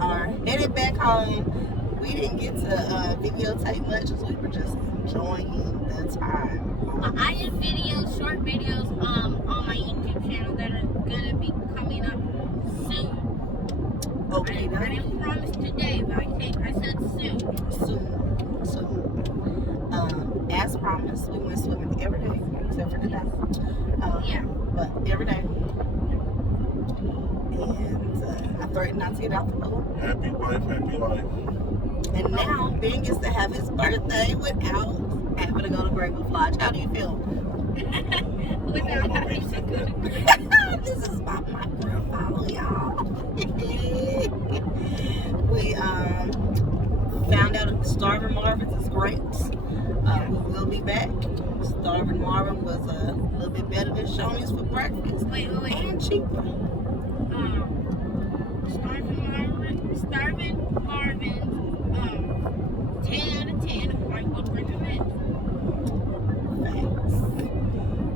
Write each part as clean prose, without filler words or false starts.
are headed back home. We didn't get to videotape much as we were just enjoying the time. I have videos, short videos, on my YouTube channel that are gonna be coming up soon. Okay, I didn't promise today, but I said soon. Soon. As promised, we went swimming every day except for today. Yeah. But every day. And I threatened not to get out the pool. Happy wife, happy life. And now Ben gets to have his birthday without having to go to Grateful Lodge. How do you feel? Without having to go to This is my microphone, y'all. We found out at Starving Marvin's is great. We will be back. Starving Marvin was a little bit better than Shoney's for breakfast. Wait. And cheaper. Starving Marvin, 10 out of 10. I would recommend. Thanks.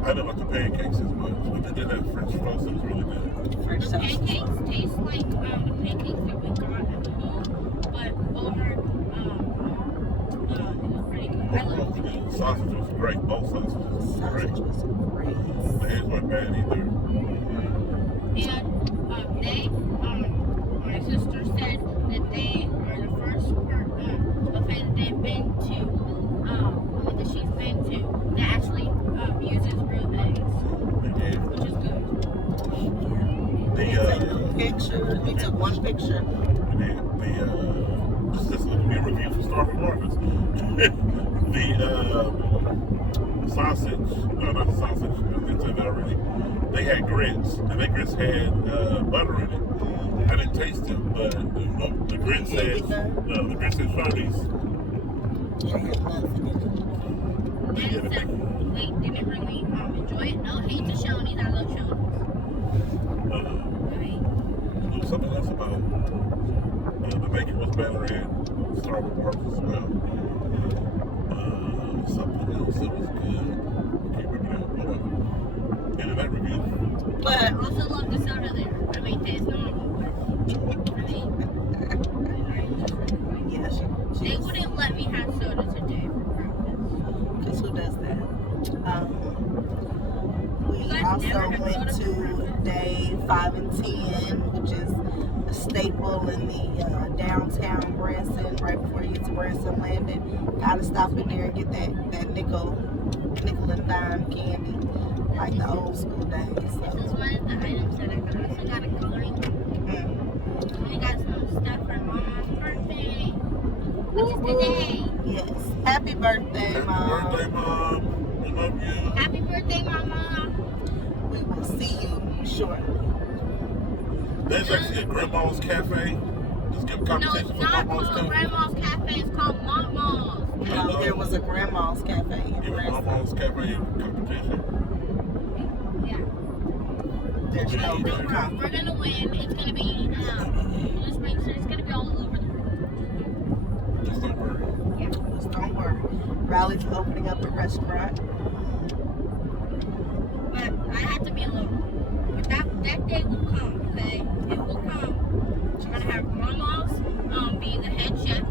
I didn't like the pancakes as much, but they did have French toast that was really good. French The toast. pancakes taste like the pancakes that we got at home, but over. It was pretty good. I love The sausage was great. Both sausages was great. Sausage was great. The eggs weren't bad either. And my sister said that they are the first buffet that they've been to, that she's been to, that actually uses real eggs, which is good. We took one picture. This is going to be a review for Starving Marvin's. The sausage, no, not the sausage, I didn't say that already. They had grits, and the grits had butter in it. I didn't taste it, but the grits said Shoney's. Wait, didn't really enjoy it. No hate to Shoney's. I love Shoney's. There was something else about the bacon was better and Starving Marvin's as well. Something else that was good. I can't remember now. End of that review. I also love the soda there. I mean, it's normal. Yeah, They wouldn't let me have soda today for breakfast. because who does that? We also went to day 5 and 10, which is a staple in the downtown Branson, right before you get to Branson Landing. Gotta stop in there and get that nickel and dime candy, like the old school days. This is one of the items that I got. I also got a coloring book. I got some stuff for Mom's birthday, which is today. Yes. Happy birthday, Mom. Happy birthday, Mom. We love you. Happy birthday, Mama. We will see you shortly. There's actually a Grandma's Cafe. Let's give a No, competition it's for not Grandma's called Cafe. Grandma's Cafe. It's called Mama's. There was a Grandma's Cafe in Give a Branson. Grandma's Cafe competition. Yeah. There's no So good we're competition. gonna win. It's gonna be just make sure it's gonna be all over the room. Just don't worry. Yeah. Just don't worry. Riley's opening up a restaurant. But I have to be alone. But that day will come, okay? It will come. We're gonna have Mama's be the head chef.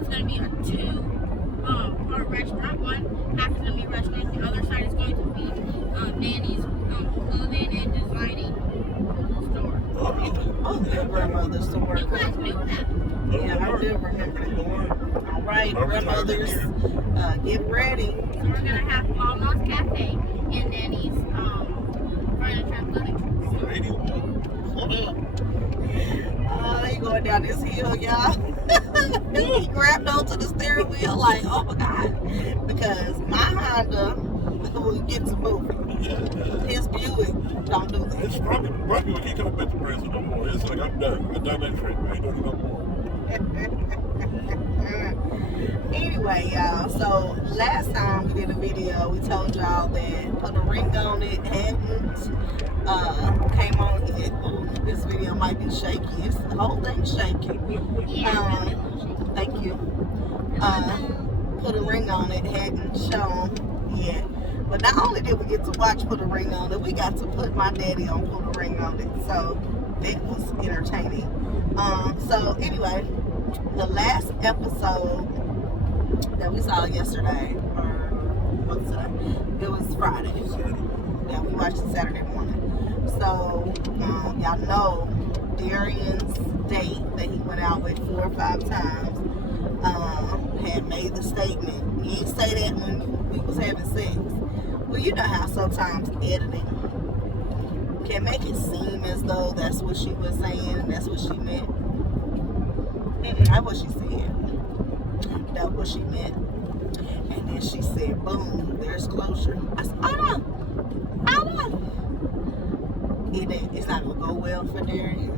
It's gonna be a 2-part restaurant. One half is gonna be restaurant, the other side is going to be Nanny's clothing and designing store. Oh, their grandmother's to work. You guys knew that. Yeah, I do remember that. All right, grandmothers, get ready. So we're gonna have Mama's Cafe and Nanny's furniture and clothing. They going down this hill, y'all. He grabbed onto the steering wheel like, oh my God. Because my Honda will get to moving. His Buick don't do that. It's probably we can't come back to Branson no more. It's like I'm done. I've done that trip. I ain't doing it no more. Anyway, y'all, so last time we did a video, we told y'all that put a ring on it, hadn't came on it. Ooh, this video might be shaky. It's the whole thing shaky. Thank you. Put a ring on it, hadn't shown yet. But not only did we get to watch Put a Ring on It, we got to put my daddy on Put a Ring on It. So that was entertaining. So anyway, the last episode that we saw yesterday, or what's today? It was Friday. Yeah, we watched it Saturday morning. So y'all know Darian's date that he went out with 4 or 5 times had made the statement. He didn't say that when we was having sex. Well, you know how sometimes editing can make it seem as though that's what she was saying and that's what she meant. That's what she said. That's what she meant. And then she said, boom, there's closure. I said, oh no. It's not going to go well for Darian.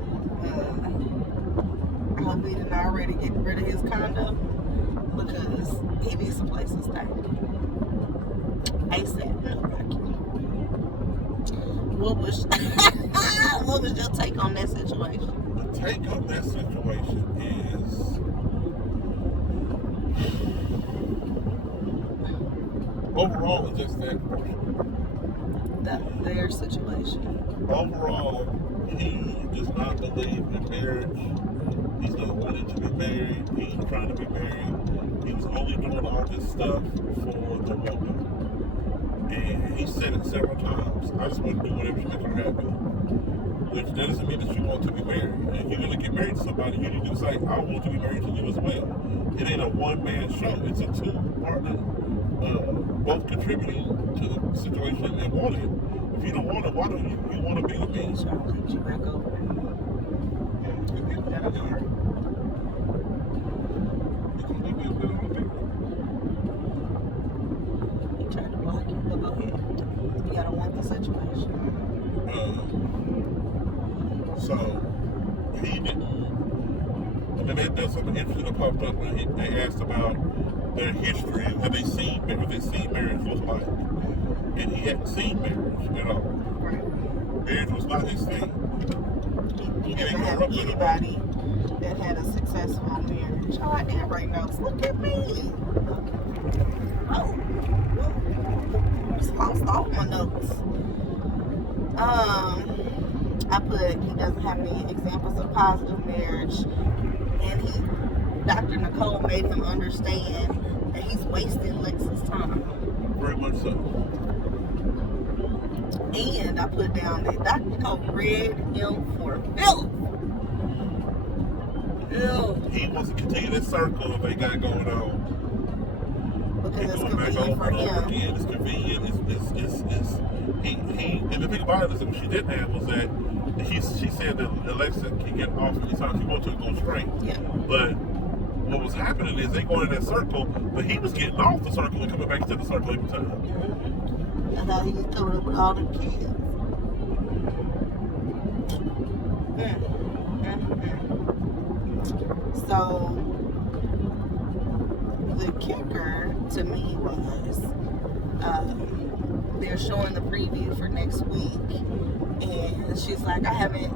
I hope he didn't already get rid of his condo because he needs some place to stay. ASAP. What was your take on that situation? The take on that situation is overall it's just that person. Their situation. Overall, he does not believe in marriage. He's not wanting to be married. He ain't trying to be married. He was only doing all this stuff for the woman. And he said it several times. I just want to do whatever makes her happy. Which doesn't mean that you want to be married. And if you're going to get married to somebody, you need to say, I want to be married to you as well. It ain't a one-man show. It's a two-partner, both contributing to the situation and want it. If you don't want it, why don't you want to be with me? So I'll let you back over. He tried to block you, but go ahead. You gotta want the situation. So he didn't. And then there's something interesting that popped up when they asked about their history and what they seen marriage was like. And he hadn't seen marriage at all. Right. Marriage was not his thing. He didn't have anybody that had a successful marriage. Oh, I did write notes. Look at me. Oh. I just lost all my notes. I put he doesn't have any examples of positive marriage, and Dr. Nicole made him understand that he's wasting Lex's time. Very much so. And I put down that Dr. Nicole read him for filth. He wants to continue this circle they got going on. Because it's convenient for him. Again. It's convenient. And the thing about it is that what she didn't have was that she said that Alexa can get off anytime she wants to go straight. Yeah. But what was happening is they going in that circle, but he was getting off the circle and coming back into the circle every time. I thought he was coming up with all the kids. So the kicker to me was they're showing the preview for next week, and she's like, I haven't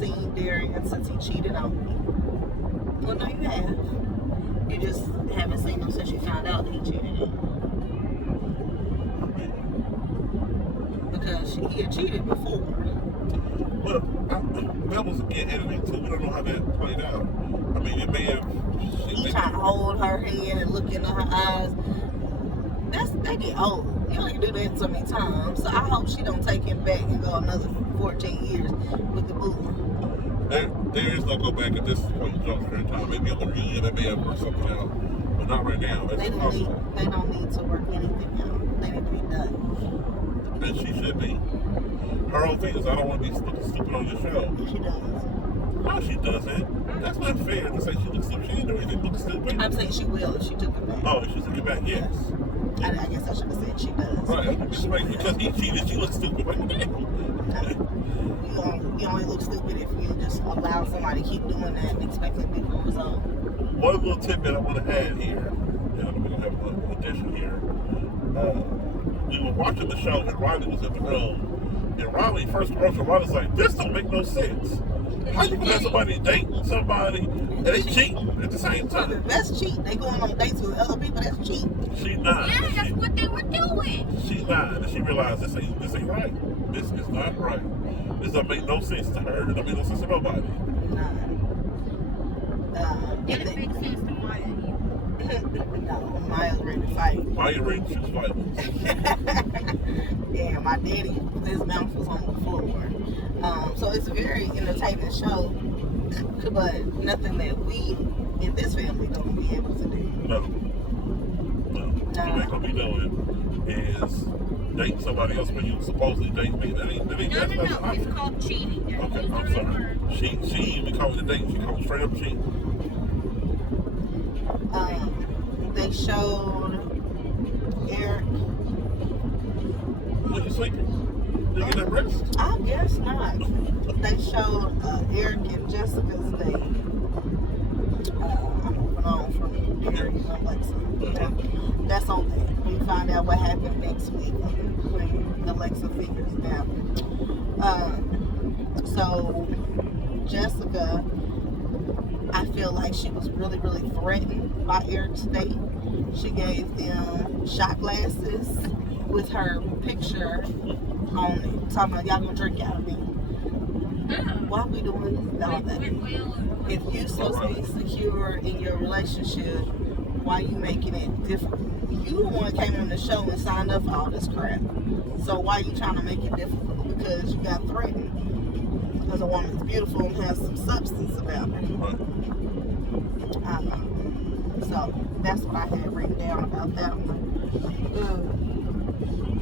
seen Darian since he cheated on me. Well, no, you have. You just haven't seen him since you found out that he cheated on you. Because he had cheated before. Well, that was again editing too. We don't know how that played out. I mean, it may have. He trying to hold her hand and look into her eyes. They get old. You only do that so many times. So I hope she don't take him back and go another 14 years with the boo. There is no go back at this point in juncture in time. Maybe on the reunion they may have worked something out, but not right now. They don't need to work anything out. They need to be done. And she should be. Her whole thing is, I don't want to be looking stupid on your show. She does. No, she doesn't. That's not fair to say she looks stupid. She didn't do anything look stupid. I'm saying she will if she took it back. Oh, if she took it back, yes. I guess I should have said she does. Right. Because he cheated, she looks stupid. Like, you only look stupid if you just allow somebody to keep doing that and expect a different result. One little tidbit I want to add here, and we're going to have an addition here. We were watching the show, and Riley was in the room. And Riley, first commercial, Riley's like, this don't make no sense. How you gonna have somebody dating somebody and they cheating at the same time? That's cheat. They going on dates with other people. That's cheat. She not. Yeah, that's what they were doing. She not. And she realized this ain't right. This is not right. This don't make no sense to her. It don't make no sense to nobody. Nah. ready to fight. Why you ready to choose violence? Yeah, my daddy, his mouth was on the floor. So it's a very entertaining show, but nothing that we in this family gonna be able to do. No. What they gonna be doing is dating somebody else when you supposedly date me. That ain't No. It's called cheating. Okay, I'm sorry. She even called it a date. She called it straight up cheating. They showed Eric. When you sleeping? Did you get that rest? I guess not. They showed Eric and Jessica's date. Moving on from Eric and Alexa. That's on there. We find out what happened next week when Alexa figures it out. So Jessica, I feel like she was really, really threatened by Eric's date. She gave them shot glasses with her picture on it, talking about y'all gonna drink out of me. Why we doing all that? If you're supposed to be secure in your relationship, why you making it difficult? You the one came on the show and signed up for all this crap. So why you trying to make it difficult? Because you got threatened. Because a woman's beautiful and has some substance about her. So that's what I had written down about that one.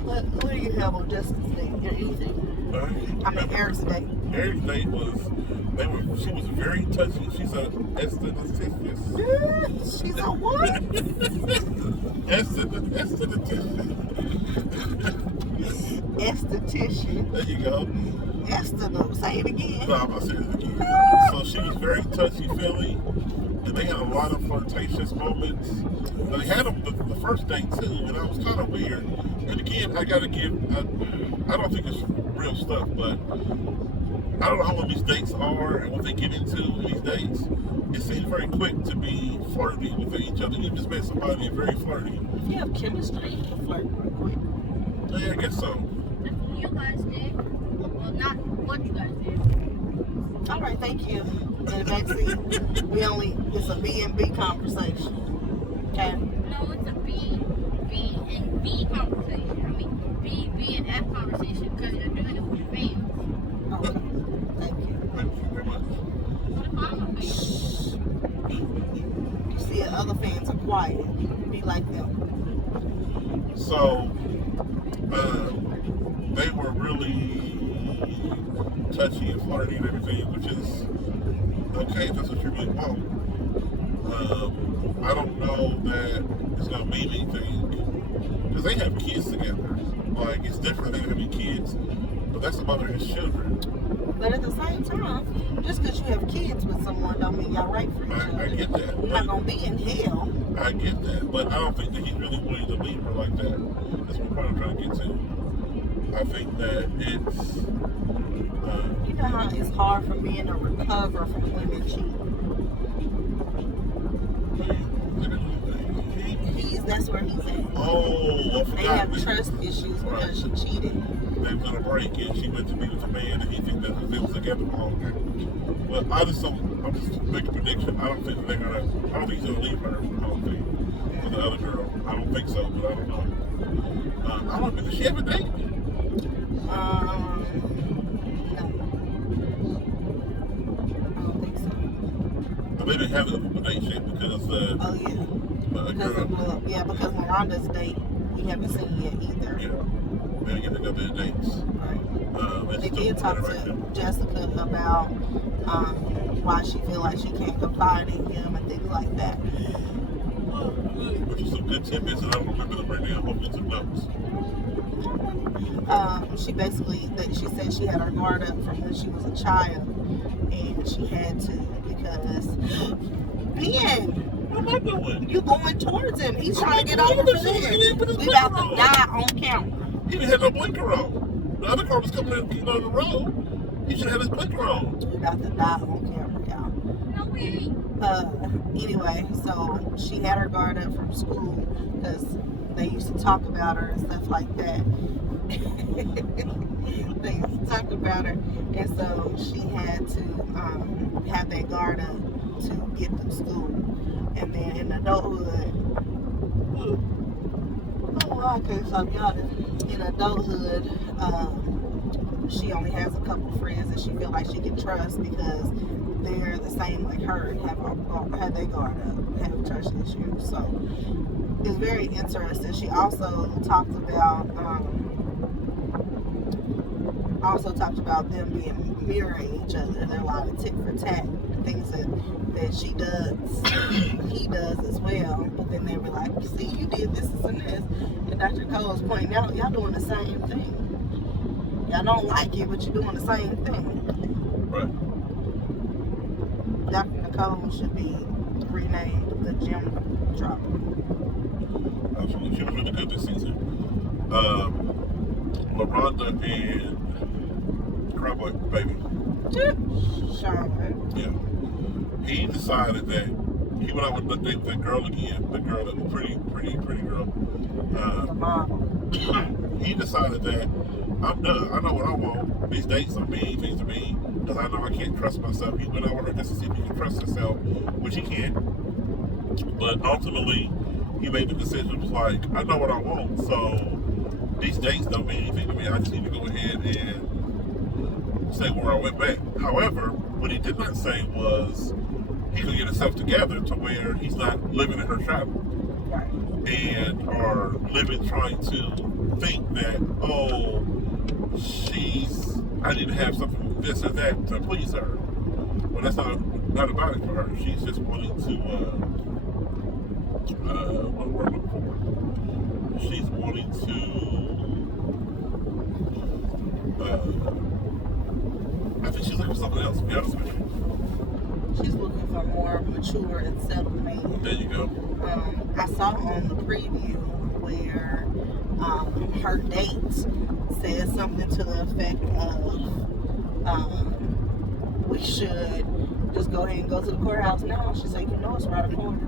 What do you have on Jessica's date? Anything? I mean, Eric's date. Eric's date was, she was very touchy. She's a esthetician. She's a what? Esthetician. There you go. Say it again. No, I'm not saying it again. So she was very touchy-feely, and they had a lot of flirtatious moments. And they had them the first date too, and that was kind of weird. And again, I gotta give, I don't think it's real stuff, but I don't know how long these dates are and what they get into in these dates. It seems very quick to be flirty with each other. You just met somebody very flirty. If you have chemistry, you can flirt real quick. Yeah, I guess so. That's what you guys did. Well, not what you guys did. All right, thank you. And backseat, it's a B&B conversation. Okay? No, it's a B and B conversation. I mean, B and F conversation because you're doing it with your fans. Okay. Thank you. Thank you very much. What if I'm a fan? You see, other fans are quiet. Be like them. So, they were really touchy and flirty and everything, which is okay if that's what you really want. I don't know that it's going to mean anything because they have kids together. Like, it's different than having kids, but that's the mother of his children. But at the same time, just because you have kids with someone don't mean y'all right for each other. I get that. You're not going to be in hell. I get that, but I don't think that he's really willing to leave her like that. That's what I'm trying to get to. I think that it's... you know how it's hard for men to recover from women cheating? That's where he's at. Oh, I forgot. They have trust issues because she cheated. They was on a break and she went to be with a man and he think that they was together longer. But I'm just making a prediction. I don't think he's gonna leave her. I don't think. For the other girl. I don't think so, but I don't know. I don't know. Does she have a date? No. I don't think so. They didn't have a date yet because oh yeah. Because Miranda's date we haven't seen yet either. Yeah. They didn't get together dates. Right. They did talk to Jessica about why she feel like she can't confide in him and things like that. Which is some good tidbits, and I don't remember them right now. Hopefully some notes. She said she had her guard up from when she was a child, and she had to because Ben, what am I doing? you going towards him? He's trying to get over for this. We about to die on camera. He didn't have no blinker on. The other car was coming in on the road. He should have his blinker on. We about to die on camera, y'all. No, we ain't. Anyway, so she had her guard up from school because they used to talk about her and stuff like that. They used to talk about her, and so she had to have that guard up to get through school. And then in adulthood, God can't stop yawning. In adulthood, she only has a couple friends that she feel like she can trust because they're the same like her and have they guard up, have trust issues. So it's very interesting. She also talked about them being mirroring each other. There are a lot of tit for tat things that she does, he does as well. But then they were like, see, you did this and this. And Dr. Cole was pointing out, y'all doing the same thing. Y'all don't like it, but you're doing the same thing. Right. Dr. Nicole should be renamed the Gym Dropper. Absolutely. She was really good this season. LaRonda and Cowboy Baby. Sean. Yeah. He decided that he went out with that girl again, the girl that was pretty girl. The model. He decided that I'm done. I know what I want. These dates are mean, things are mean, because I know I can't trust myself. He went out with her just to see if he can trust himself, which he can't. But ultimately, he made the decision. Was like, I know what I want, so these dates don't mean anything to me. I just need to go ahead and say where I went back. However, what he did not say was he could get himself together to where he's not living in her shadow. Right. And are living trying to think that, oh, I need to have something this or that to please her. Well, that's not about it for her. She's just wanting to what word I'm looking for? She's wanting to I think she's looking for something else, to be honest with you. She's looking for a more mature and settled man. There you go. I saw on the preview where her date said something to the effect of we should just go ahead and go to the courthouse now. She said, you know it's right the corner.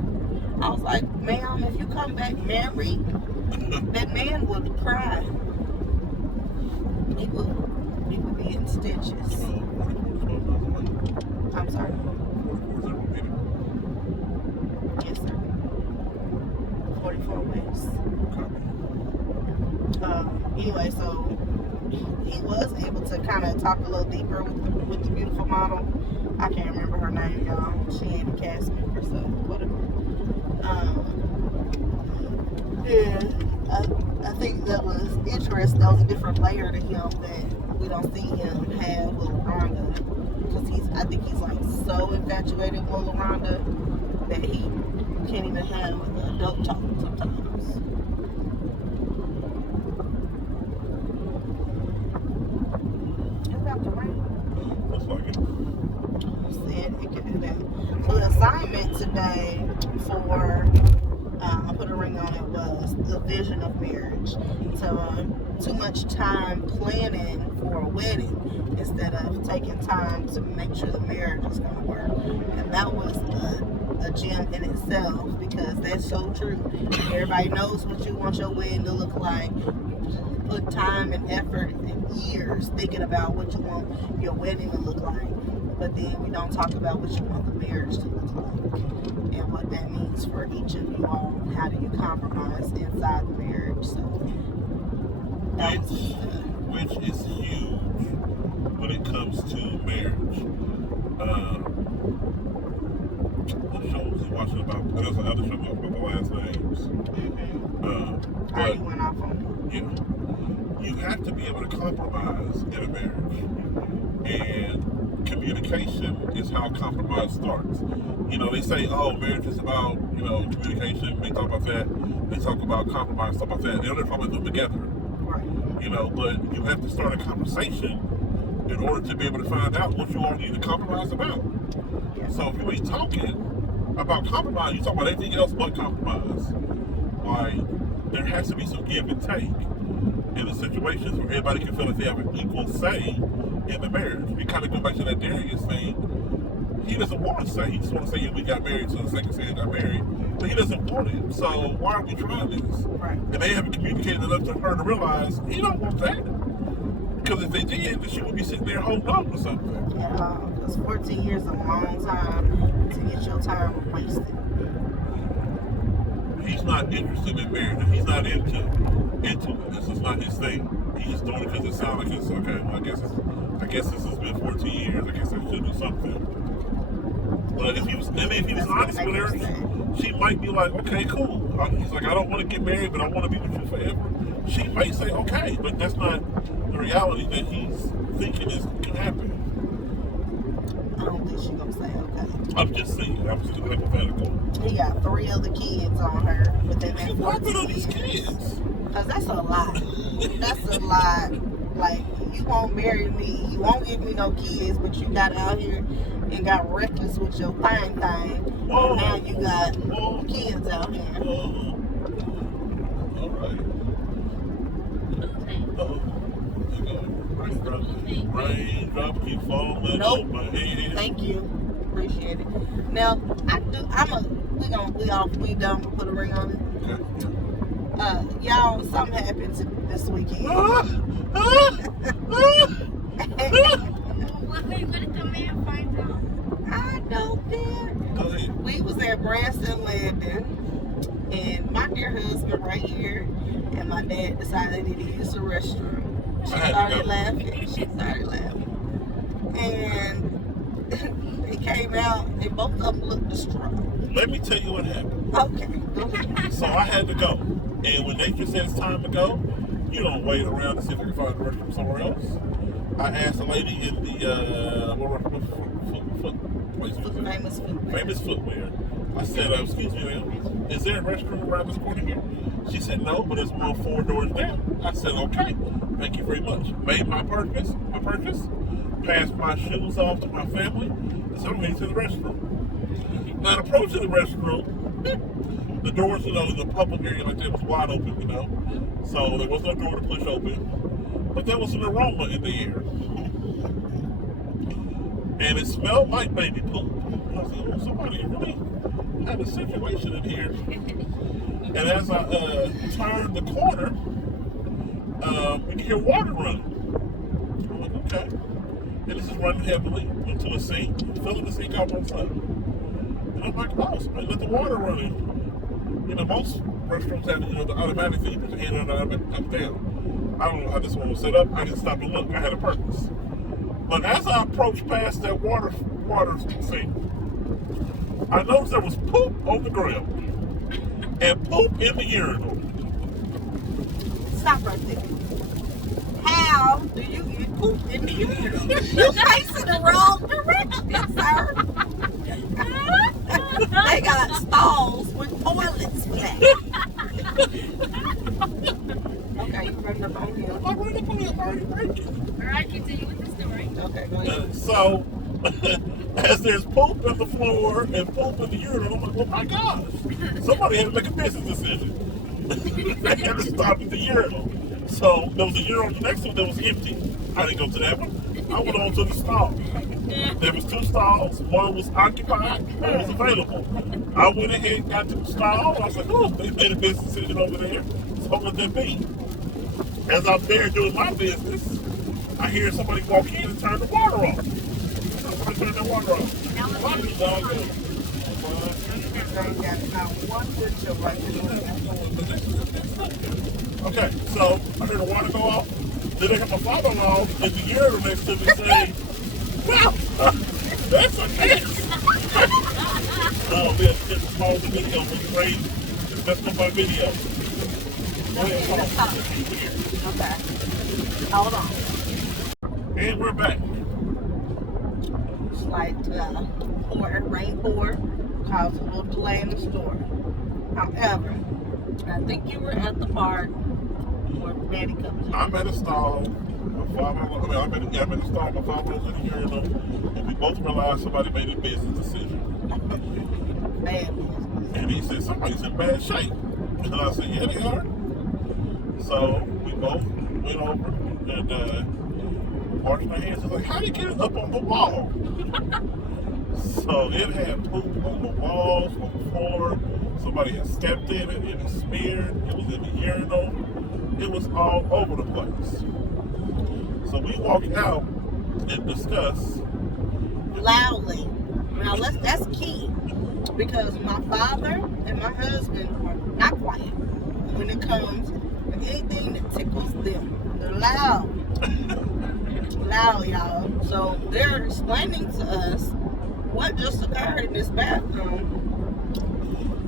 I was like, ma'am, if you come back married, that man would cry. He would be in stitches. I'm sorry. Yes, sir. 44 West. Anyway, so he was able to kind of talk a little deeper with the beautiful model. I can't remember her name, y'all. She ain't a cast member, so whatever. I think that was interesting. That was a different layer to him that we don't see him have with LaRonda. Because I think he's like so infatuated with LaRonda that he can't even have adult talk sometimes. It's about to rain. Looks like it. Said it could do that. So the assignment today for I put a ring on it was the vision of marriage. So too much time planning for a wedding instead of taking time to make sure the marriage is going to work. And that was a gem in itself because that's so true. Everybody knows what you want your wedding to look like. You put time and effort and years thinking about what you want your wedding to look like. But then we don't talk about what you want the marriage to look like and what that means for each of you all. How do you compromise inside the marriage? So which is huge when it comes to marriage. The shows you're watching about, there's another show about the last names. But you went off on yeah, you have to be able to compromise in a marriage, and communication is how compromise starts. You know, they say, oh, marriage is about, communication. They talk about that. They talk about compromise, talk about that. They don't talk about them together. right. But you have to start a conversation in order to be able to find out what you all need to compromise about. Yeah. So if you ain't talking about compromise, you talk about anything else but compromise. Like, there has to be some give and take in the situations where everybody can feel like they have an equal say in the marriage. We kind of go back to that Darius thing. He doesn't want to say. He just want to say, yeah, we got married, so the second saying got married. But he doesn't want it. So why are we trying this? Right. And they haven't communicated enough to her to realize he don't want that. Because if they did, then she would be sitting there holding on to something. Yeah, because 14 years is a long time to get your time wasted. He's not interested in marriage. He's not into it. This is not his thing. He's just doing it because it sounds like it's okay. Well, I guess this has been 14 years. I guess I should do something. But if he was honest with her, she might be like, okay, cool. He's like, I don't want to get married, but I want to be with you forever. She might say, okay, but that's not the reality that he's thinking can happen. I don't think she's gonna say okay. I'm just saying. I'm just hypothetical. He got 3 other kids on her within that 14 Why put on these years. kids? Cause that's a lot. That's a lot. Like, you won't marry me, you won't give me no kids, but you got out here and got reckless with your thing. Whoa. And now you got kids out here. All right. Raindrop keep falling Nope. on my head. Thank you. Appreciate it. Now, we done put a ring on it. Y'all, something happened this weekend. What are you gonna come in and find out? I know that. Go ahead. We was at Branson landing, and my dear husband right here, and my dad decided they needed to use the restroom. She started laughing. And they came out, and both of them looked distraught. Let me tell you what happened. Okay, go ahead. So I had to go. And when nature said it's time to go, you don't wait around to see if you can find the restroom somewhere else. I asked a lady in the famous footwear. I said, excuse me, ma'am, is there a restroom around this corner here? She said, no, but there's one 4 doors down. I said, okay, thank you very much. Made my purchase, passed my shoes off to my family, and so I'm heading to the restroom. Now, approaching the restroom, the doors, in the public area like that was wide open, so there was no door to push open, but there was an aroma in the air. And it smelled like baby poop. I was like, somebody really had a situation in here. And as I turned the corner, we could hear water running. I'm like, okay. And this is running heavily into a sink, filling the sink out one side. And I'm like, oh, somebody let the water running. Most restrooms have, the automatic thing, you put your hand on it, up, down. I don't know how this one was set up. I didn't stop and look. I had a purpose. But as I approached past that water sink, I noticed there was poop on the ground and poop in the urinal. Stop right there. How do you get poop in the urinal? You're facing the wrong direction, sir. They got stalls with toilets for that. Okay, you running up on here. I'm running up on here, I'm already breaking. Alright, continue with the story. Okay, go ahead. So, as there's poop in the floor and poop in the urinal, I'm like, oh my gosh, somebody had to make a business decision. They had to stop at the urinal. So, there was a urinal next to it that was empty. I didn't go to that one. I went on to the stall. There was 2 stalls. One was occupied, one was available. I went ahead, got to the stall. I was like, oh, they made a business decision over there. So what that be? As I'm there doing my business, I hear somebody walk in and turn the water off. Somebody turn the water off. Water's all good. Okay, so I heard the water go off. Then I got my father-in-law in the urinal next to me saying, wow, that's a mess. Oh, man, just pause the video for the rain. That's not my video. Go ahead, pause. Okay. Hold on. And we're back. It's like rain pour, caused a little delay in the store. However, I think you were at the part where Daddy comes in. I'm at a stall. I'm in a stall. My father was in the urinal, and we both realized somebody made a business decision. Bad business. And he said, somebody's in bad shape. And I said, yeah, they are. So we both went over and washed my hands. I was like, how do you get it up on the wall? So it had poop on the walls, on the floor. Somebody had stepped in it, it was smeared, it was in the urinal. It was all over the place. So we walked out and discussed Loudly. Now that's key. Because my father and my husband are not quiet. When it comes to anything that tickles them, they're loud. Loud, y'all. So they're explaining to us what just occurred in this bathroom.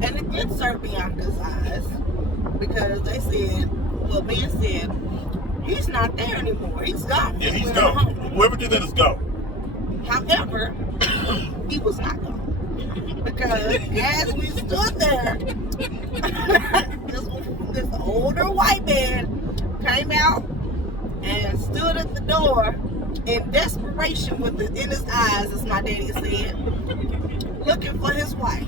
And it gets hurt Bianca's eyes because they said, well, Ben said, he's not there anymore. He's gone. Yeah, he's went gone. home. Whoever did that is gone. However, he was not gone. Because as we stood there, this older white man came out and stood at the door in desperation in his eyes, as my daddy said, looking for his wife.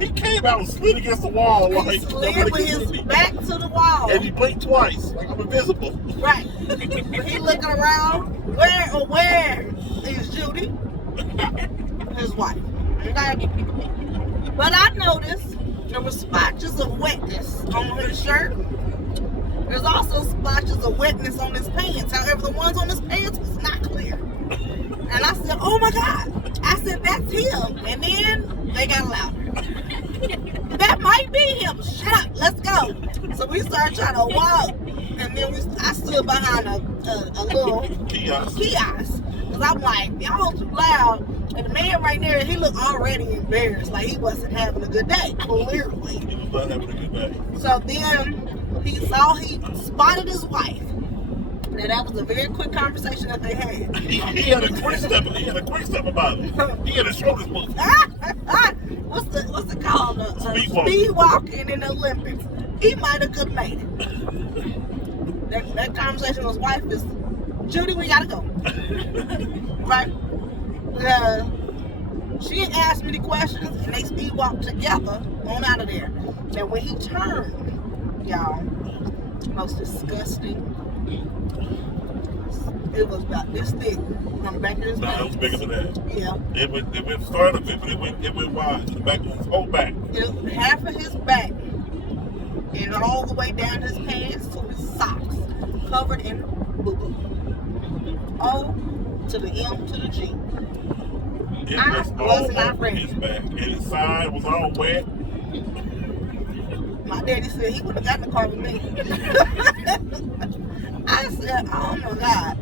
He came out and slid against the wall. He Like, slid with his back to the wall. and he blinked twice. Like, I'm invisible. Right. But he looking around. Where is Judy? His wife. Okay? But I noticed there were splotches of wetness on his shirt. There's also splotches of wetness on his pants. However, the ones on his pants was not clear. And I said, oh my God. I said, that's him. And then they got louder. That might be him. Shut up. Let's go. So we started trying to walk. And then I stood behind a little kiosk. Because I'm like, y'all too loud. And the man right there, he looked already embarrassed. Like he wasn't having a good day. Clearly. He was not having a good day. So then he spotted his wife. Now that was a very quick conversation that they had. He had a quick step about it. He had a shoulders move. What's it called? Speed walking in the Olympics. He might have could made it. That conversation with his wife is, Judy, we gotta go. Right? She didn't ask me the questions, and they speed walked together on out of there. Now when he turned, y'all, most disgusting. It was about this thick on the back of his No, back. it was bigger than that. Yeah. It went started a bit, but it went wide. The back of his whole back. Half of his back and all the way down his pants to his socks, covered in boo-boo. O to the M to the G. It I was was all not over ready. his back. And his side was all wet. My daddy said he would have gotten in the car with me. I said, oh my God.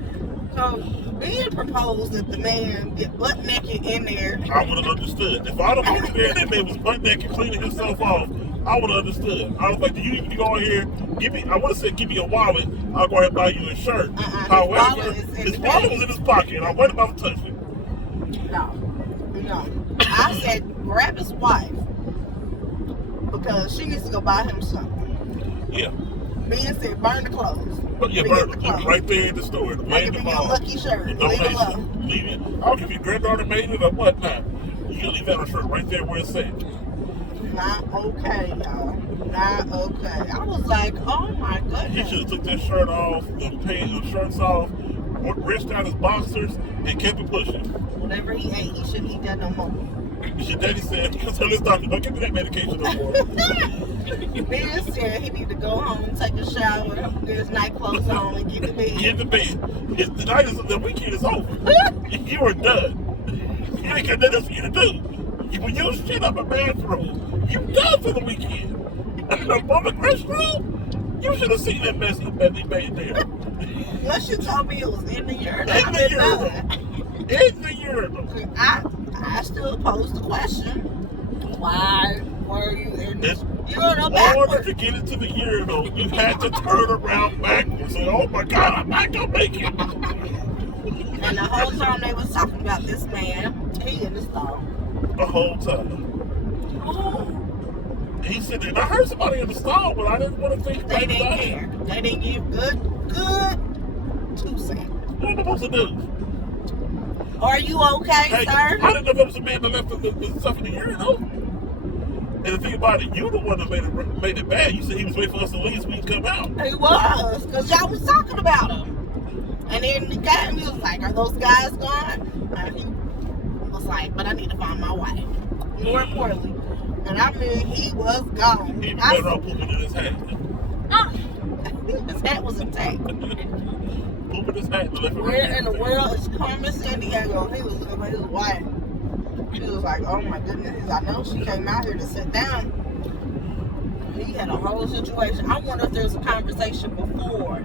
So Ben proposed that the man get butt naked in there. I would have understood. If I'd have been there and that man was butt naked cleaning himself off, I would have understood. I was like, do you need to go in here? I would have said, give me a wallet. I'll go ahead and buy you a shirt. However, his wallet was in his pocket, and I wasn't about to touch it. No. I said, grab his wife because she needs to go buy him something. Yeah. Ben said, burn the clothes. But yeah, Forget burn the it clothes. right there in the store. Make it be your lucky shirt. Leave it alone. Leave it. I don't care if your granddaughter made it or whatnot. You can leave that shirt right there where it's at. Not okay, y'all. Not okay. I was like, oh my He goodness. should have took that shirt off, the shirts off, wrenched out his boxers, and kept it pushing. Whatever he ate, he shouldn't eat that no more. Your daddy said, tell his doctor, don't give me that medication no more. Ben said he need to go home, take a shower, get his night clothes on, and get to bed. Get to bed. The weekend is over. You are done. You ain't got nothing else for you to do. When you shit up a bathroom, you done for the weekend. And the public restroom, you should have seen that mess he made there. Unless you told me it was in the urinal. In the urinal. In the urinal. I still pose the question, why were you in the In urinal order backwards? to get into the urinal, you had to turn around backwards. Say, oh my God, I'm not gonna make it. And the whole time they was talking about this man, he in the stall. The whole time. He said that I heard somebody in the stall, but I didn't want to think They didn't about care. They didn't give good 2 cents. What am I supposed to do? Are you okay, Hey, sir? I didn't know there was a man that left the stuff in the urinal. And the thing about it, you the one that made it bad. You said he was waiting for us to leave so we could come out. He was, because y'all was talking about him. And then the guy, he was like, are those guys gone? And he was like, but I need to find my wife. More importantly. And I mean, he was gone. He was better off pooping in his hat. His hat was intact. Pooping his hat and left it Where right in the world is Carmen Sandiego? He was looking at his wife. He was like, oh my goodness. I know she came out here to sit down. He had a whole situation. I wonder if there's a conversation before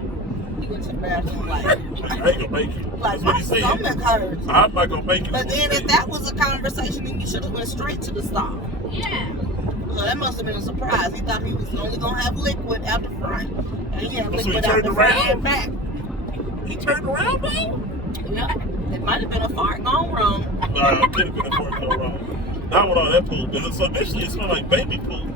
he went to the bathroom, like, I ain't gonna make it. like That's what my he said. stomach hurts. I'm not gonna make it. But then if that was a conversation, then you should have went straight to the stall. Yeah. So that must have been a surprise. He thought he was only gonna have liquid out the front, and he had So he liquid out turned the front around? and back. He turned around though? Yeah, it might have been a fart gone wrong. Nah, it could have been a fart go wrong. Not with all that poop. So initially it smelled like baby poop.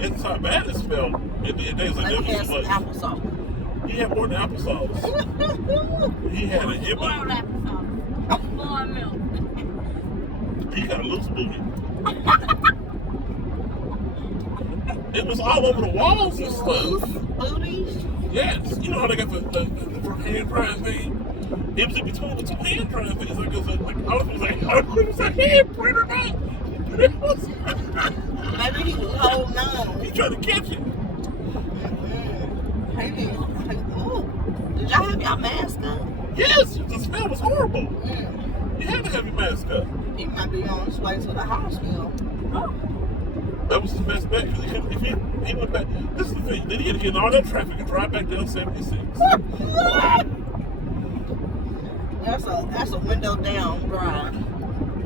It's how bad it smelled. And then they was like, Like he that had was some too much. applesauce. He had more than applesauce. He had an Spoiled image. applesauce. Spoiled milk. He got a loose booty. It was all over the walls and Loose stuff. booties. Yes. You know how they got the hand drying thing? It was in between the two hand drying things. Like, it was like, I don't know if it was a hand print or not. It was, Maybe he was holding on. he tried to catch it. Ooh. Did y'all have y'all mask up? Yes, the smell was horrible. Mm. You had to have your mask up. He might be on his way to the hospital. That was his best bet because if he went back. This is the thing. Then he had to get in all that traffic and drive back down 76. That's a window down drive.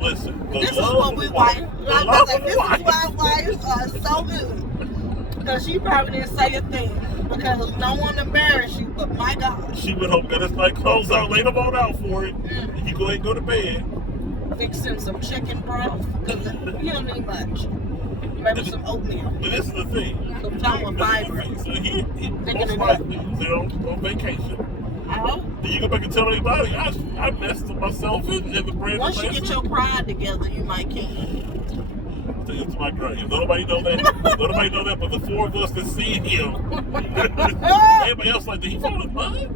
Listen, the This is love what of we the wife. wife. Like The I love said, of this the is why wives are so good. Because she probably didn't say a thing. Because no one embarrassed you, but my God. She went home, got his night clothes out, laid them on out for it. And he go ahead and go to bed. Fixing some chicken broth. Because you don't need much. Maybe some oatmeal. But this is the thing. Some tongue This is the fiber. thing. So he Thinking most of likely was there on vacation. I hope. Then you go back and tell everybody, I messed up myself in the brand. Once you get your pride together, you might can. It's my grave. Nobody know that. Nobody know that but the four of us that see him. Everybody else like, did he fall in mud?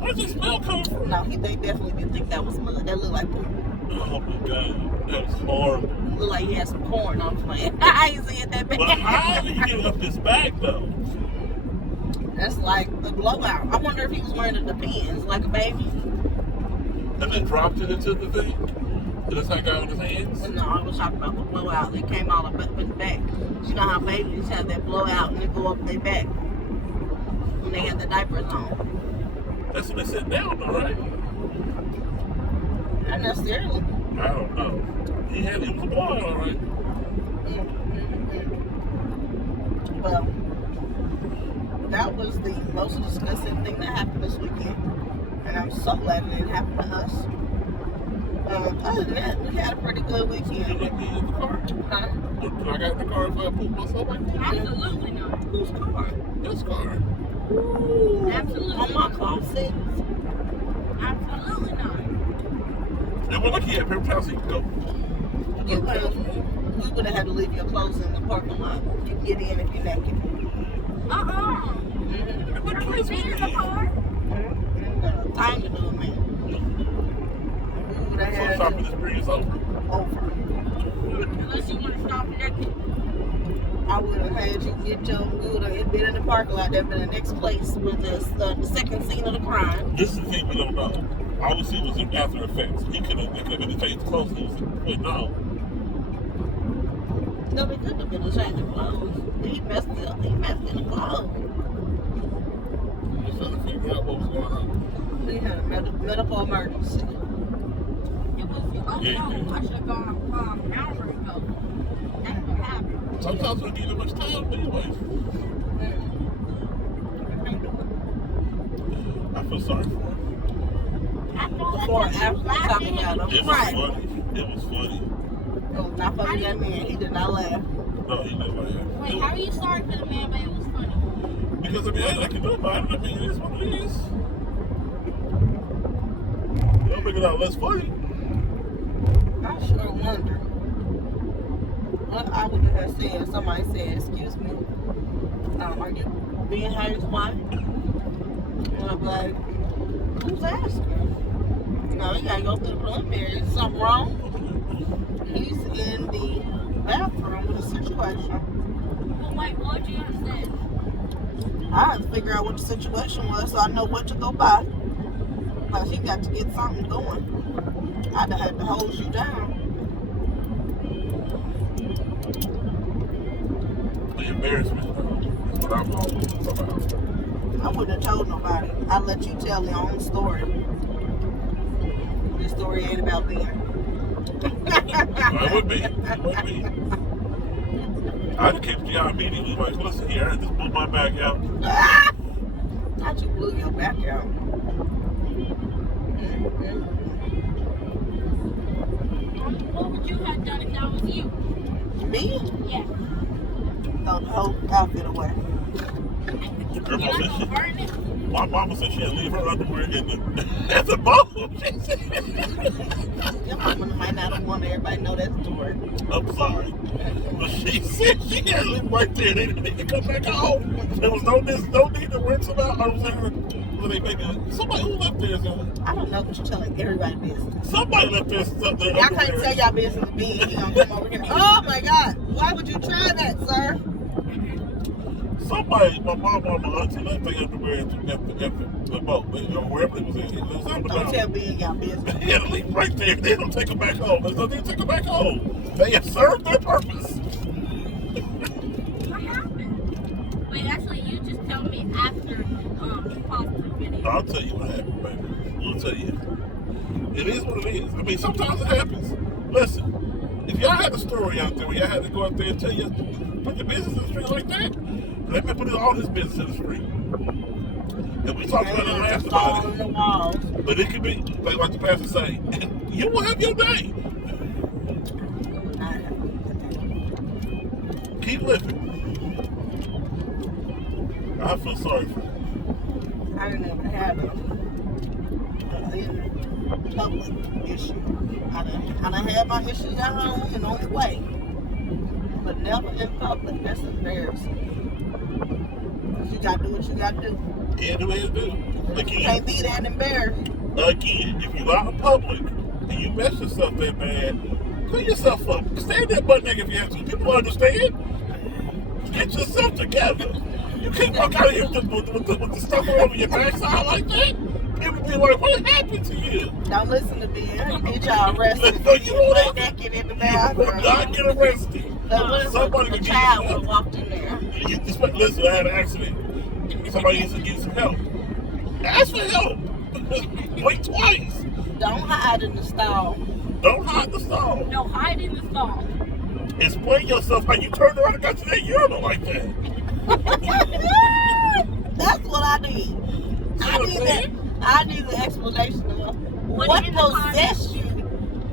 Where's the smell coming from? No, they definitely didn't think that was mud. That looked like poop. Oh my God. That was horrible. Looked like he had some corn on his plant. I ain't seeing that bad. But how did he get up this bag though? That's like the blowout. I wonder if he was wearing the Depends like a baby. And then dropped it into the thing? And that's how it got on his hands? No, I was talking about the blowout. It came all up with the back. You know how babies have that blowout and they go up their back when they have the diapers on. That's when they sit down though, right? Not necessarily. I don't know. It was a blowout, all right. Well, that was the most disgusting thing that happened this weekend. And I'm so glad it didn't happen to us. Other than that, we had a pretty good Did you weekend. let me in the car? Huh? Did I got in the car if I poop myself like that? Absolutely not. Whose car? This car. Ooh, Absolutely. on my closet. Absolutely not. And we're lucky at paper towels, so you can go. You would have had to leave your clothes in the parking lot. You can get in if you're naked. Mm-hmm. Put a TV in the car. Time to do it, man. We would have So had shopping experience over. over. Unless you want to stop naked. I would have had you get your. We would have been in the parking lot. That'd been the next place with the second scene of the crime. This is the thing we don't know. All we see was the after effects. It could have been the change of clothes. He was putting on. No, they couldn't have been a change of clothes. He messed up. He messed in the clothes. Just trying to figure out what was going on. He had a medical emergency. It was, oh no, I should have gone an hour ago. That's what happened. Sometimes we don't give you much time, anyways. I feel sorry for him. I felt Before like after talking about him. It was Right. funny. It was funny. It was not funny that man. He did not laugh. No, he never had. Wait, how are you sorry for the man, but it was funny? Because I mean, I can do about it. I mean, it is what it is. Don't make it out less funny. I sure wonder what I would have said if somebody said, "Excuse me, are you being Harry's wife?" And I'm like, "Who's asking?" No, you gotta go through the preliminary. Is something wrong? He's in the bathroom with a situation. Well, wait, what did you understand? I had to figure out what the situation was so I know what to go by. Because he got to get something going. I'd have had to hold you down. The embarrassment. what I'm home somehow. I wouldn't have told nobody. I'd let you tell your own story. This story ain't about them. It would be. I'd came to y'all immediately like, listen here, I just blew my back out. Thought you blew your back out. What would you have done if that was you? Me? Yeah. Throw the whole outfit away. Your You're grandma not said gonna burn it? my mama said she'd leave her underwear in at the bowl. Your mama might not have wanted everybody to know that story. I'm sorry. But she said she had to leave right there. They didn't need to come back home. There was no need to rinse them out. I was there. Somebody who left there. I don't know, but you're telling everybody business. Somebody left there stuff there. Y'all can't tell y'all business to me. He gonna come over here. Oh my God! Why would you try that, sir? Somebody, my mom or my auntie left their underwear at the boat, wherever it was at. Don't tell me y'all business. They had to leave right there. They don't take them back home. There's no need to take them back home. They have served their purpose. What happened? Wait, actually, you just tell me after you paused the video. I'll tell you what happened, baby. I'll tell you. It is what it is. I mean, sometimes it happens. Listen, if y'all had a story out there where y'all had to go out there and tell you, put your business in the street like that, let me put all his business in the street. And we talked about it and laughed about it. But it could be, like the pastor say, you will have your day. Keep living. I feel sorry for you. I didn't ever have a public issue. I done had my issues at home and on the way. But never in public. That's embarrassing. You gotta do what you gotta do. Yeah, do what you do. You can't be that embarrassed. Again, if you out in public and you mess yourself that bad, clean yourself up. Stay in that butt naked if you have to. People understand. Get yourself together. You can't walk out of here with the stuff all over your backside like that. People be like, what happened to you? Don't listen to me. Get y'all arrested. No, you won't. Butt naked in the bathroom. You will not get arrested. Somebody The can child get would have walked in there. Listen, I had an accident. Somebody needs to get some help. Ask for help. Wait twice. Don't hide in the stall. Don't hide the stall. No, hide in the stall. Explain yourself how you turned around and got to that urinal like that. That's what I need. I need the explanation of what possessed you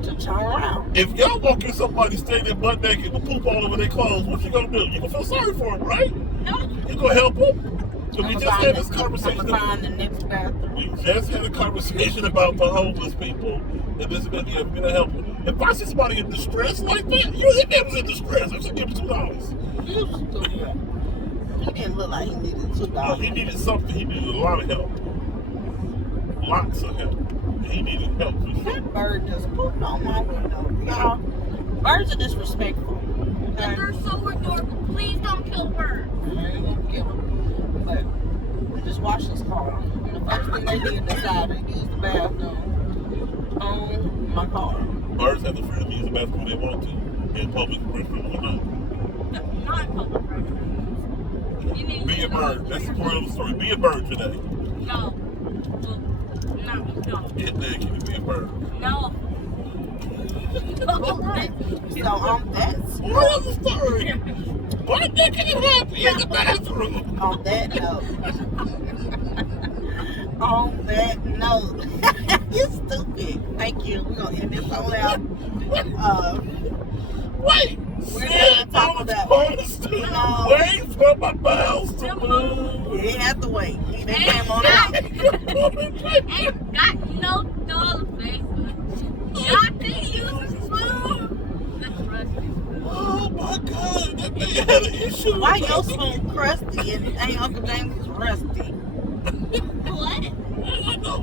to turn around. If y'all walk in somebody standing butt naked with poop all over their clothes, what you gonna do? You gonna feel sorry for them, right? No. You gonna help them? So we just had this I'm conversation. gonna find the next bathroom. We just had a conversation about the homeless people, and this is gonna help them. If I see somebody in distress like that, that man was in distress. I should give him $2. He didn't look like he needed $2. No, he needed something. He needed a lot of help. Lots of help. He needed help. That bird just pooped on my window. Y'all, birds are disrespectful. And they're so adorable. Please don't kill birds. I ain't gonna kill them. But we just washed this car. And the first thing they did decide to use the bathroom on my car. Birds have the freedom to use the bathroom when they want to. In public restrooms or not. Not in public restrooms. Be a bird. That's the moral of the story. Be a bird today. No. No. Get naked and be a bird. No. So on that Moral of the story. Butt naked and happy in the bathroom. On that note, you stupid. Thank you. We're gonna end this whole out. Wait. We're gonna talk about. Wait for my bowels to move. You didn't have to wait. They came on out. Ain't got no dollar face. Y'all can use a spoon. That's rusty. Oh my God, that man had an issue. Why your spoon crusty and Uncle James is rusty? What? I know.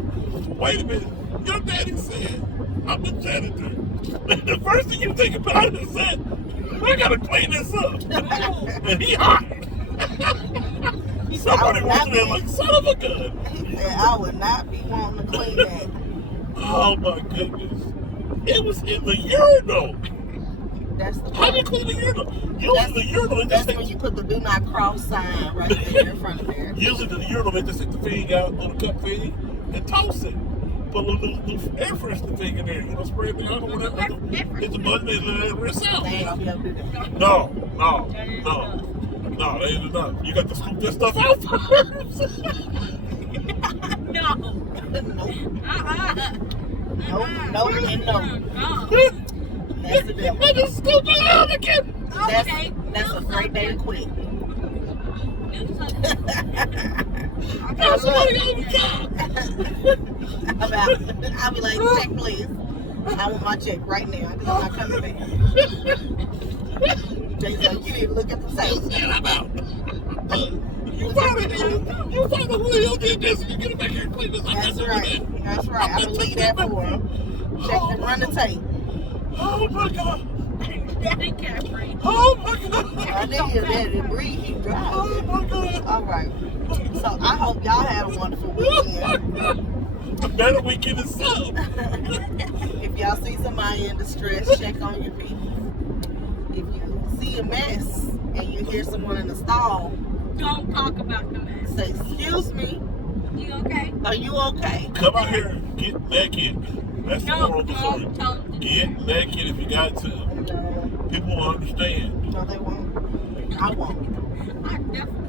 Wait a minute. Your daddy said, I'm a janitor. The first thing you think about is that I gotta clean this up. And he hot. Somebody was there like, son of a gun. He said, I would not be wanting to clean that. Oh my goodness. It was in the urinal. That's the How do you part. clean the urinal? Usually the urinal, they just That's take, when you put the do not cross sign right there in front of there. usually the urinal, they just take the thing out, little cup thing, and toss it. Put a little air freshener thing in there, spray it down or whatever. Hit the button and let it rinse out. They ain't gonna be able to do that. No, that ain't enough. You got to scoop that stuff out first. No. No, and no. That's the devil. I just scoop it out again. That's a great day to quit. That's somebody on the I'll be like, check please. I want my check right now because I'm not coming back. Jay's like, you didn't even look at the tape. I'm out. You find a wheel did this and you get it back here and clean this. That's right. That's right. I'm gonna leave that for him. Check and run the tape. Oh my God. Daddy can't breathe. Oh my God. I didn't hear that. It breathe. He drive. Oh my God. All right. So I hope y'all had a wonderful weekend. A better weekend than some. If y'all see somebody in distress, check on your people. If you see a mess and you hear someone in the stall, Don't talk about the mess. say, excuse me, You okay? are you okay? Come out here and get naked. That's the moral of the story. Don't tell them to Get naked if you got to. No, People will understand. no, they won't. I won't. I definitely.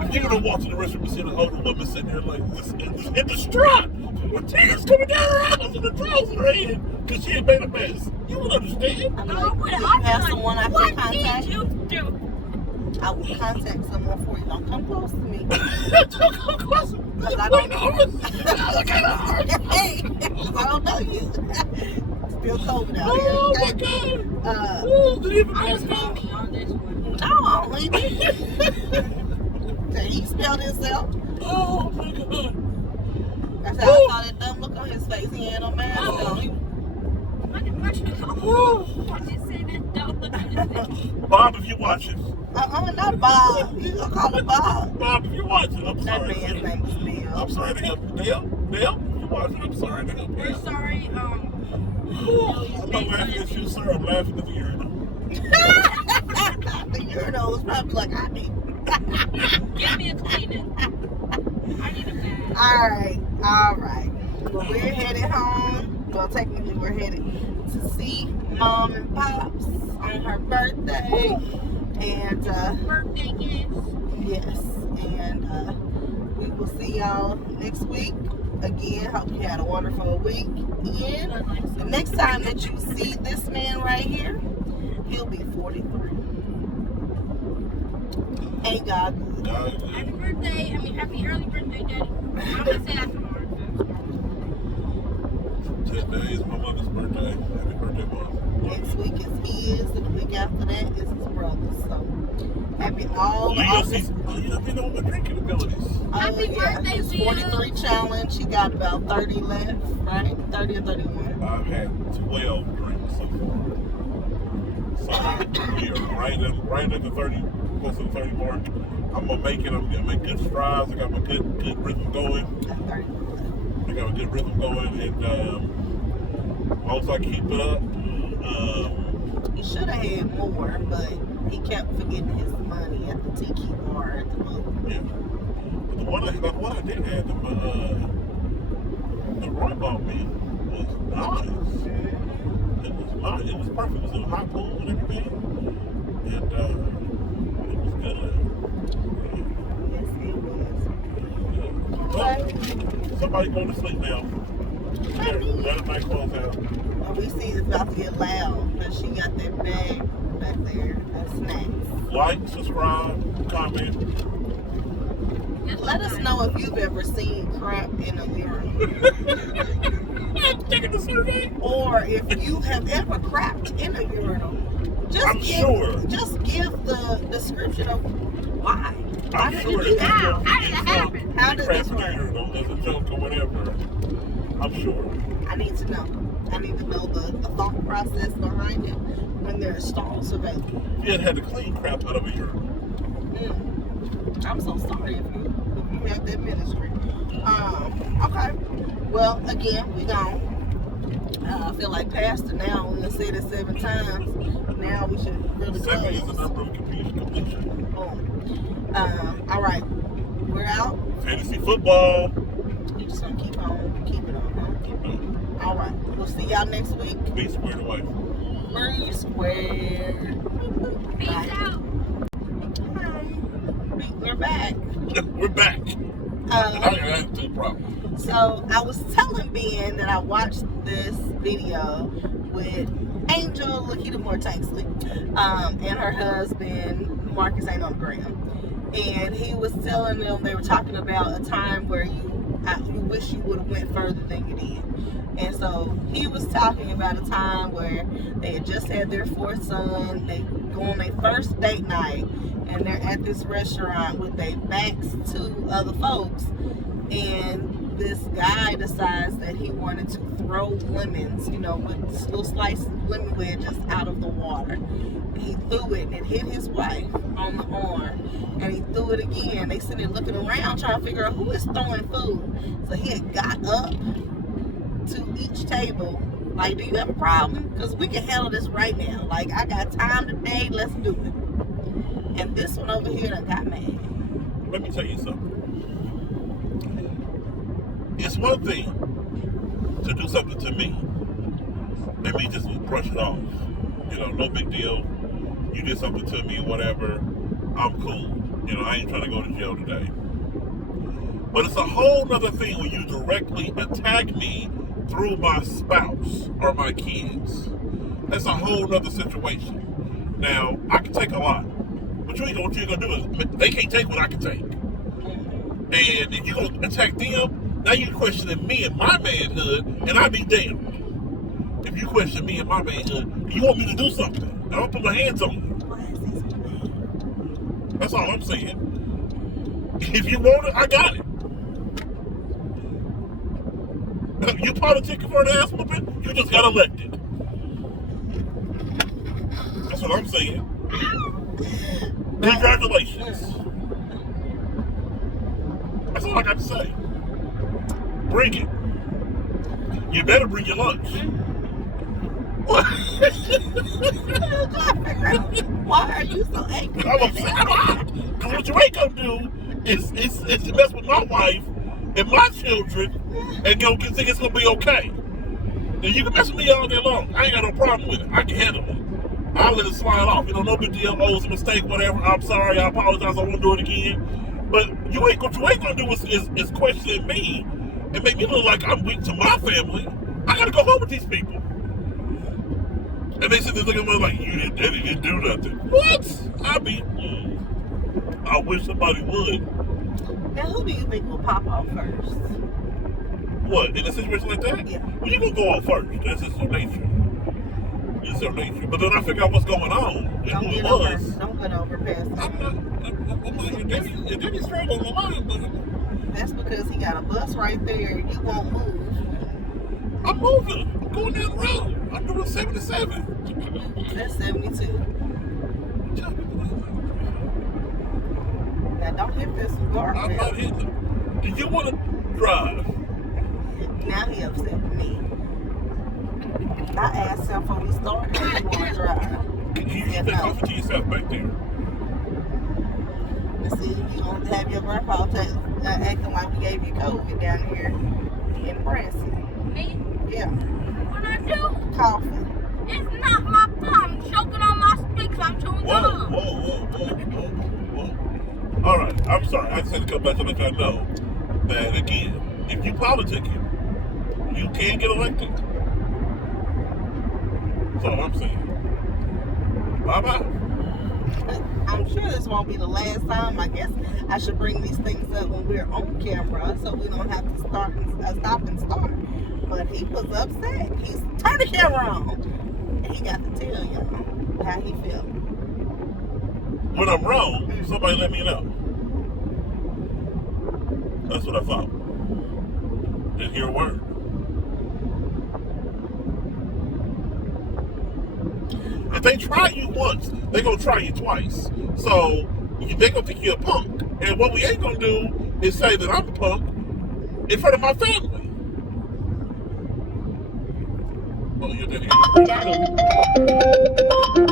If you would have walked in the restroom and seen an older woman sitting there like this in distraught with tears coming down her eyes and the drawers in her head because she had made a mess, you would understand. I'm No, like, but do you I'm have like, someone I can what contact? did you do? I will contact someone for you. Don't come close to me. Don't come close. Because I Look don't at her. Hey, I don't know you. Still COVID out here. Oh my Okay? God. Oh, did he even I was pass out? happy on this one. No, he didn't. He spelled himself. Oh my God. That's how I saw that dumb look on his face. He had no mask on. He- What did you say that don't look at this? Bob, if you're watching. not Bob. You gonna call him Bob? Bob, if you're watching, I'm That sorry. man's name was Bill. I'm sorry to help you. Dale, if you're watching, I'm sorry to help We're you. sorry, I'm not laughing at you, sir. I'm laughing at the urinal. The urinal was probably like, I need. give me a cleaning. I need a bag. All right. Well, we're headed home. Well, technically, we're headed to see Mom and Pops on her birthday. And, Birthday gifts. yes. And we will see y'all next week. Again, hope you had a wonderful weekend. The next time that you see this man right here, he'll be 43. Ain't God good? Happy birthday. Happy early birthday, Daddy. I'm gonna say that tomorrow. 10 days, my mother's birthday. Happy birthday, Mom. Next week is his, and the week after that is his brother's. So, happy all the You August. know my drinking abilities. Happy birthday, his Bill. 43 challenge. He got about 30 left, right? 30 or 31. I've had 12 drinks so far. So we are right at the 30, close to the 30 mark. I'm gonna make it. I'm gonna make good strides. I got my good rhythm going. Got 30 left. I got a good rhythm going, and as long as I keep it up, He should have had more, but he kept forgetting his money at the tiki bar at the movie. yeah. But the one I did have, the Roy bought me was nice. It was nice. It was perfect. It was in a hot pool and everything, and it was good. Yes, it was. Well, somebody go to sleep now. Let her night close out. Well, we see it's about to get loud, but she got that bag back there, that snacks. Like, subscribe, comment. Let us know if you've ever seen crap in a urinal. Taking the survey. Or if you have ever crapped in a urinal. I'm sure. Just give the description of why. Why I'm did sure you do that that? How did that happen? How did this work? work? As a joke or whatever. I'm sure. I need to know. I need to know the thought process behind it when there are stalls available. You had to clean crap out of a urinal. I'm so sorry if you have that ministry. Okay. Well, again, we gone. I feel like Pastor now. We done said it 7 times. Now we should really 7 is the close. number of completion. Boom. All right. We're out. Fantasy football. You just gonna keep it on, huh? All right. We'll see y'all next week. Be squared away. Be squared. Peace out. We're back. We're back. I had 2 problems. So I was telling Ben that I watched this video with Angel Lakita Moore Tanksley, and her husband Marcus ain't on the gram. And he was telling them, they were talking about a time where you wish you would have went further than you did. And so he was talking about a time where they had just had their 4th son. They go on their first date night, and they're at this restaurant with their backs to other folks. And this guy decides that he wanted to throw lemons, with little sliced lemon wedges out of the water. He threw it and it hit his wife on the arm. And he threw it again. They sitting there looking around trying to figure out who is throwing food. So he had got up to each table. Like, do you have a problem? Because we can handle this right now. Like, I got time today. Let's do it. And this one over here done got mad. Let me tell you something. It's one thing to do something to me and me just brush it off. No big deal. You did something to me or whatever. I'm cool. I ain't trying to go to jail today. But it's a whole nother thing when you directly attack me through my spouse or my kids. That's a whole nother situation. Now, I can take a lot. But what you're going to do is, they can't take what I can take. And if you're going to attack them, now you're questioning me and my manhood, and I be damned. If you question me and my manhood, you want me to do something. I don't put my hands on you. That's all I'm saying. If you want it, I got it. You politicking for an ass whooping? You just got elected. That's what I'm saying. Congratulations. That's all I got to say. Bring it. You better bring your lunch. What? Why are you so angry? I'm upset. Because what you ain't gonna do is mess with my wife and my children and think it's gonna be okay. Now you can mess with me all day long. I ain't got no problem with it. I can handle it. I'll let it slide off. No big deal. Oh, it's a mistake, whatever. I'm sorry. I apologize. I won't do it again. But what you ain't gonna do is question me and make me look like I'm weak to my family. I gotta go home with these people. And they sit there looking at me like, Daddy didn't do nothing. What? I wish somebody would. Now, who do you think will pop off first? What, in a situation like that? Yeah. Well, you're going to go off first. That's just your nature. It's your nature. But then I figure out what's going on and who it was. Don't get over past that. I'm not, Daddy's straight on the line, but... That's because he got a bus right there. You won't move. I'm moving. I'm going down the road. I'm doing 77. That's 72. Now don't hit this guardrail. I'm not hitting them. Do you want to drive? Now he upset with me. I asked him before we started if he want to drive. Can you take off to yourself back there? Let's see, you don't have your grandpa acting like we gave you COVID down here in Branson. Me? Yeah. What I do? Coffee. It's not my fault. I'm choking on my speaks. I'm chewing gum. Whoa. All right, I'm sorry. I just had to come back to let y'all know that, again, if you politic him, you can get elected. That's all I'm saying. Bye-bye. I'm sure this won't be the last time. I guess I should bring these things up when we're on camera so we don't have to stop and start. But he was upset. He's turned the camera on. And he got to tell y'all how he felt. When I'm wrong, somebody let me know. That's what I thought. Didn't hear a word. If they try you once, they gonna try you twice. So they gonna think you're a punk. And what we ain't gonna do is say that I'm a punk in front of my family. Oh, your daddy. Daddy.